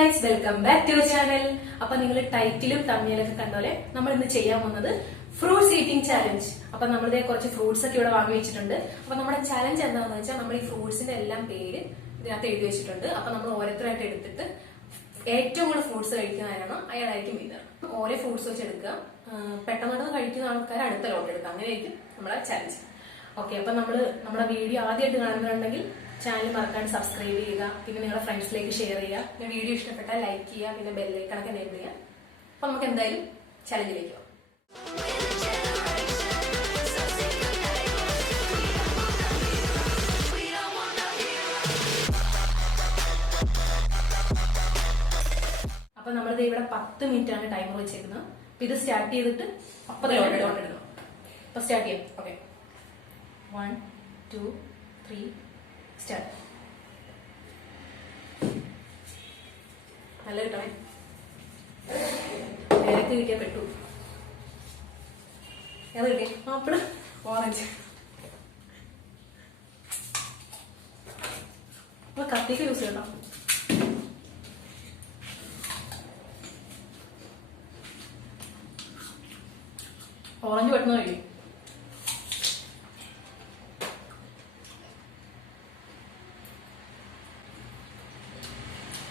guys, welcome back to our channel. അപ്പോൾ നിങ്ങൾ ടൈറ്റിലും തമ്മിലൊക്കെ കണ്ടോലെ നമ്മൾ ഇന്ന് ചെയ്യാൻ പോകുന്നത് ഫ്രൂട്ട്സ് ഈറ്റിംഗ് ചാലഞ്ച്. അപ്പോൾ നമ്മളുടെ കുറച്ച് ഫ്രൂട്ട്സ് ഒക്കെ ഇവിടെ വാങ്ങി വെച്ചിട്ടുണ്ട്. അപ്പോൾ നമ്മുടെ ചാലഞ്ച് എന്താണെന്ന് വെച്ചാൽ നമ്മൾ ഈ ഫ്രൂട്ട്സിന്റെ എല്ലാം പേര് ഇതിനകത്ത് എഴുതി വെച്ചിട്ടുണ്ട്. അപ്പോൾ നമ്മൾ ഓരോരുത്തരായിട്ട് എടുത്തിട്ട് ഏറ്റവും കൂടുതൽ ഫ്രൂട്ട്സ് കഴിക്കുന്നവരാണോ അയാളായിരിക്കും വിന്നർ. ഓരോ ഫ്രൂട്ട്സ് വെച്ച് എടുക്കുക. പെട്ടെന്ന് കഴിക്കുന്ന ആൾക്കാർ അടുത്ത ലോട്ട് എടുക്കുക. അങ്ങനെയായിരിക്കും നമ്മുടെ ചാലഞ്ച്. ഓക്കെ, അപ്പൊ നമ്മുടെ വീഡിയോ ആദ്യമായിട്ട് കാണുന്നുണ്ടെങ്കിൽ ചാനൽ മറക്കാണ്ട് സബ്സ്ക്രൈബ് ചെയ്യുക. പിന്നെ നിങ്ങളുടെ ഫ്രണ്ട്സിലേക്ക് ഷെയർ ചെയ്യുക. പിന്നെ വീഡിയോ ഇഷ്ടപ്പെട്ടാൽ ലൈക്ക് ചെയ്യുക. പിന്നെ ബെല്ലൈക്കണൊക്കെ എനേബിൾ ചെയ്യുക. അപ്പൊ നമുക്ക് എന്തായാലും ചലഞ്ചിലേക്ക് പോകാം. അപ്പൊ നമ്മളിത് ഇവിടെ 10 മിനിറ്റ് ആണ് ടൈമർ വെച്ചേക്കുന്നത്. അപ്പൊ ഇത് സ്റ്റാർട്ട് ചെയ്തിട്ട് 40 ലോട്ട് എടുക്കണം. അപ്പൊ സ്റ്റാർട്ട് ചെയ്യാം. Okay, 1 2 3 start. നല്ല കിട്ടണേ. നേരത്തെ കിട്ടിയാൽ പെട്ടു. ഏത് കിട്ടിയ? Apple, orange. കത്തിക്ക് യൂസ് ചെയ്യണം. ഓറഞ്ച് പെട്ടെന്ന് കഴിയും.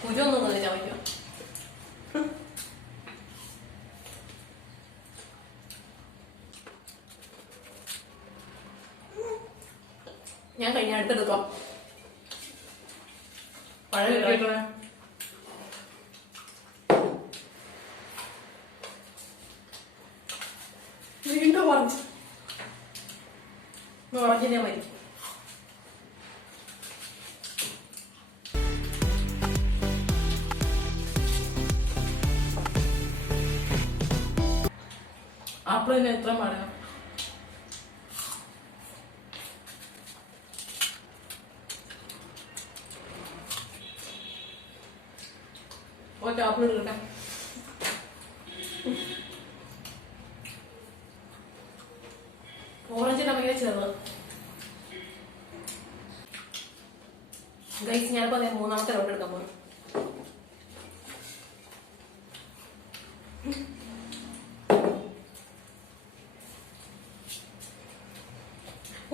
കുരുവൊന്നും തന്നില്ല പറ്റും. ഞാൻ കഴിഞ്ഞ അടുത്തെടുക്കാം. പഴം കിട്ടണേ. വീണ്ടും ഓറഞ്ച്. ഓറഞ്ചിനെ മതി. ആപ്പിൾ തന്നെ എത്ര പാടണം? ഒറ്റ ആപ്പിൾ എടുക്കട്ടെ. ഓറഞ്ചിന്റെ ഭയങ്കര ചെറുത്. ഗൈസ്, ഞാനിപ്പോ മൂന്നാമത്തെ ലോട്ട് എടുക്കാൻ പോകും.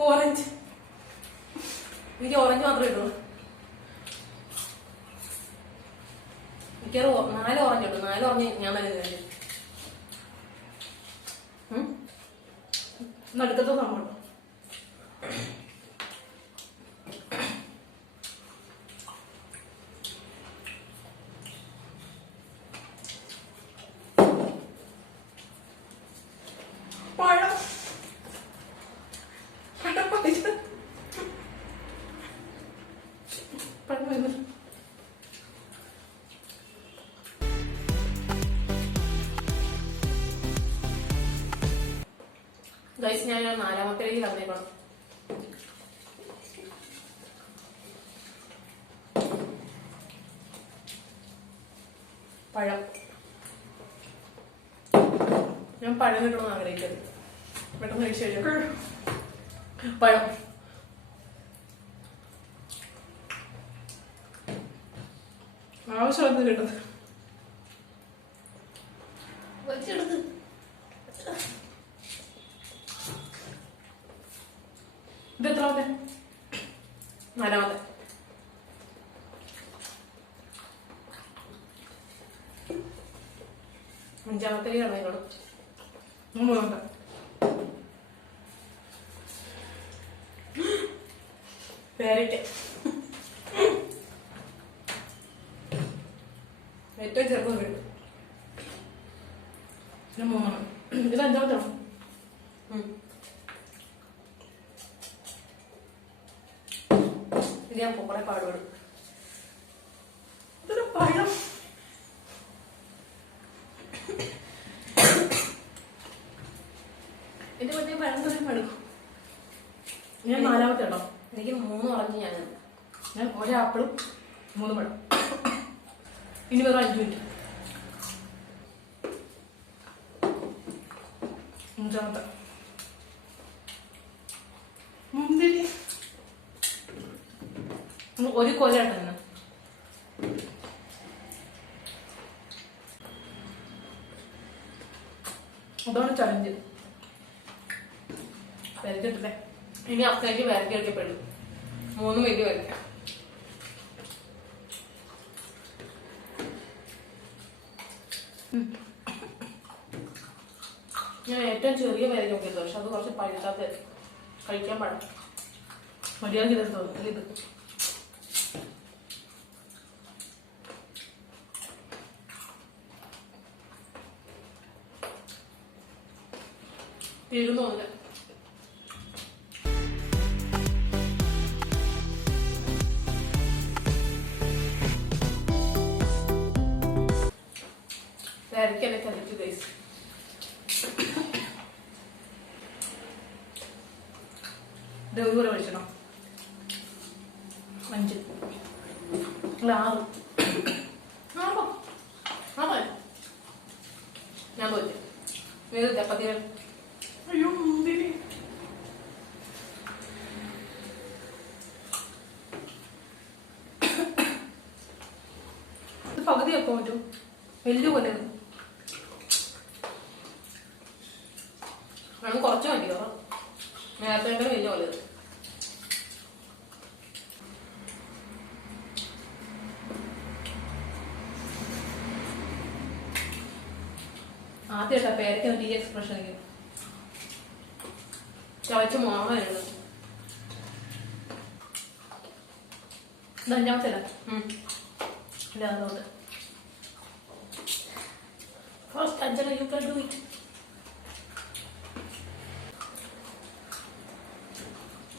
ഓറഞ്ച്. എനിക്ക് ഓറഞ്ച് മാത്രമേ ഇട്ടുള്ളൂ. എനിക്ക് 4 ഓറഞ്ച് ഉണ്ട്. 4 ഓറഞ്ച് ഞാൻ തന്നെ കഴിച്ചു. അടുത്തത് സംഭവം പഴം. ഗൈസ്, ഞാൻ 4ാമത്തേലേക്ക് കടന്നേക്കണം. പഴം. ഞാൻ പഴം കിട്ടണമെന്ന് ആഗ്രഹിക്കരുത്. പെട്ടെന്ന് കഴിച്ചു കഴിഞ്ഞു. പഴം. ആവശ്യമായിരുന്നു കിട്ടുന്നത്. വെച്ചെടുത്ത്. ഇത് എത്രാമത്തെ? 4ാമത്തെ. അഞ്ചാമത്തേക്ക് കടന്നേക്കണം. 3ാമത്തെ. പേരറ്റ്. ഏറ്റവും ചെറുപ്പം കിട്ടും. പിന്നെ 3. ഇത് 5ാമത്തെ. ഞാൻ കുറെ പാടുപെടും. ഇതൊരു പഴം. എന്റെ പറ്റിയ പഴം തന്നെ പടുക്കും. ഞാൻ 4ാമത്തെ കേട്ടോ. എനിക്ക് 3 ഓറഞ്ച് ഞാൻ 1 ആപ്പിളും 3 പഴം. ഇനി വേറെ 5 മിനിറ്റ്. 5ാമത്തെ. മുന്തിരി. ഒരു കൊല അതാണ് ചലഞ്ച്. വരക്കിട്ടേ ഇനി അപ്പത്തേക്ക് വരക്കി എടുക്കപ്പെടും. 3 മിനിറ്റ് വരയ്ക്കാം. ഞാൻ ഏറ്റവും ചെറിയ വരക്ക് നോക്കിയത്, പക്ഷെ അത് കുറച്ച് പഴുത്താത്ത കഴിക്കാൻ പാടാം. മര്യാദ ഇത് തീരുന്നു തോന്നില്ല. വരയ്ക്കല്ലേ കഴിച്ചു ഗൈസ്. ഇതുപോലെ കഴിച്ചോ. 5 6 ഞാൻ തോറ്റു. ഏത് ചപ്പാത്തി? അയ്യോ മുന്തിരി. ഇത് പകുതി വെക്കാൻ പറ്റും. വലിയ പോലെ വേണം, കുറച്ച് മതിയോ? നേരത്തെ വലിയ പോലെ. ആദ്യമായിട്ടാ പേരയ്ക്ക് ഈ എക്സ്പ്രഷൻ ചവച്ച് മോങ്ങാനുള്ളത്. ഇത് 5-മത്തെ ഇല്ല, അതുകൊണ്ട് first Anjana you can do it.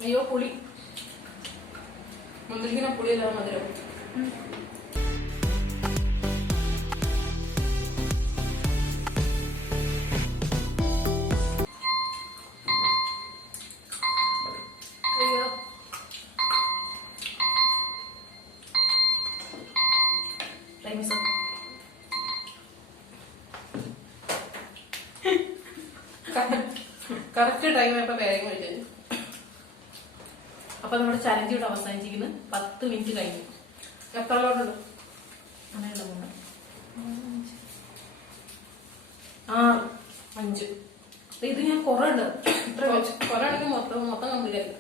അയ്യോ പുളി, മുന്തിരിക്കുന്ന പുളിയല്ല മധുരം. കറക്റ്റ് ടൈം ആയപ്പോ വേഗം കഴിച്ചത്. അപ്പൊ നമ്മുടെ ചലഞ്ച് ഇവിടെ അവസാനിച്ചിരിക്കുന്നു. 10 മിനിറ്റ് കഴിഞ്ഞു. എത്ര ലോട്ടുണ്ട്? 5. ഇത് ഞാൻ കുറെ ഉണ്ട്. ഇത്ര കുറെ ആണെങ്കിൽ മൊത്തം കംപ്ലീറ്റ് ആയി.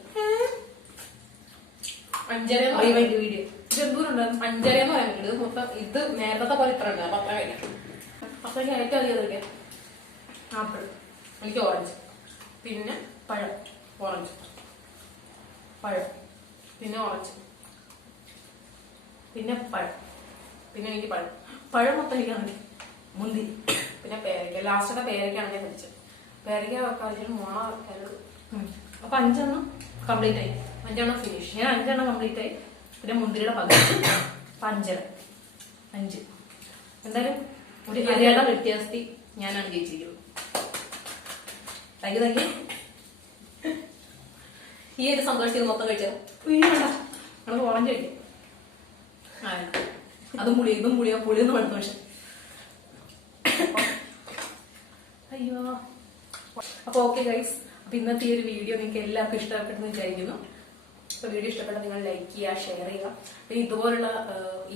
5:30 വീഡിയോ. ഇത് എന്തൂരുണ്ട്? 5:30 എന്ന് പറയാൻ പറ്റില്ല. ഇത് മൊത്തം ഇത് നേരത്തെ പോലെ ഇത്ര ഉണ്ട്. അപ്പൊ അത്ര കഴിക്കാം. അപ്പൊ എനിക്ക് ഏറ്റവും അധികം കഴിക്കാം ആപ്പിൾ, എനിക്ക് ഓറഞ്ച്, പിന്നെ പഴം, ഓറഞ്ച്, പഴം, പിന്നെ ഓറഞ്ച്, പിന്നെ പഴം, പിന്നെ എനിക്ക് പഴം മൊത്തം കഴിക്കാൻ മതി. മുന്തിരി, പിന്നെ പേരയ്ക്ക. ലാസ്റ്റത്തെ പേരയ്ക്കാണ് ഞാൻ കഴിച്ചത്. പേരയ്ക്ക വെക്കാൻ മുള വെക്കാനത്. അപ്പൊ 5 കംപ്ലീറ്റ് ആയി. 5 ഫിനിഷ്. ഞാൻ 5 കംപ്ലീറ്റ് ആയി. പിന്നെ മുന്തിരിയുടെ പകുതി 5. എന്തായാലും ഒരു 1 വ്യത്യാസത്തിൽ ഞാനാണ് ജയിച്ചിരിക്കുന്നത്. തയ്ക്ക് ഈ ഒരു സന്തോഷത്തിൽ മൊത്തം കഴിച്ചോ. നമ്മള് ഓറഞ്ച് കഴിക്കും. അതും പുളി, ഇതും പുളിയോ, പുളിയൊന്നും അടുത്ത പക്ഷെ. അയ്യോ. അപ്പൊ ഓക്കെ ഗൈസ്, അപ്പൊ ഇന്നത്തെ ഈ ഒരു വീഡിയോ നിങ്ങൾക്ക് എല്ലാവർക്കും ഇഷ്ടപ്പെട്ടെന്ന് വിചാരിക്കുന്നു. അപ്പൊ വീഡിയോ ഇഷ്ടപ്പെട്ട നിങ്ങൾ ലൈക്ക് ചെയ്യുക, ഷെയർ ചെയ്യുക. പിന്നെ ഇതുപോലുള്ള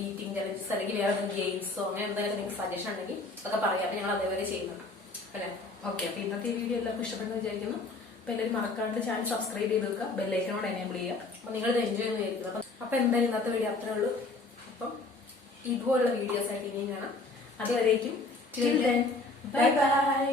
ഈറ്റിംഗ് ചലഞ്ചസ് അല്ലെങ്കിൽ വേറെ എന്തെങ്കിലും ഗെയിംസോ അങ്ങനെ എന്തെങ്കിലും നിങ്ങൾക്ക് സജഷൻ ഉണ്ടെങ്കിൽ അതൊക്കെ പറയാം. അപ്പൊ ഞങ്ങൾ അതേപോലെ ചെയ്യുന്നുണ്ട് അല്ലെ. ഓക്കെ, അപ്പൊ ഇന്നത്തെ ഈ വീഡിയോ എല്ലാവർക്കും ഇഷ്ടപ്പെട്ടെന്ന് വിചാരിക്കുന്നു. അപ്പൊ എല്ലാവരും മറക്കാണ്ട് ചാനൽ സബ്സ്ക്രൈബ് ചെയ്ത് വെക്കുക, ബെല്ലൈക്കനോട് എനേബിൾ ചെയ്യുക. അപ്പൊ നിങ്ങൾ ഇത് എൻജോയ് ചെയ്യുന്ന വിചാരിക്കുന്നത്. അപ്പൊ എന്തായാലും ഇന്നത്തെ വീഡിയോ അത്രേ ഉള്ളൂ. അപ്പം ഇതുപോലുള്ള വീഡിയോസ് ആയിട്ട് ഇനിയും കാണാം. അതുവരേക്കും ബൈ ബൈ.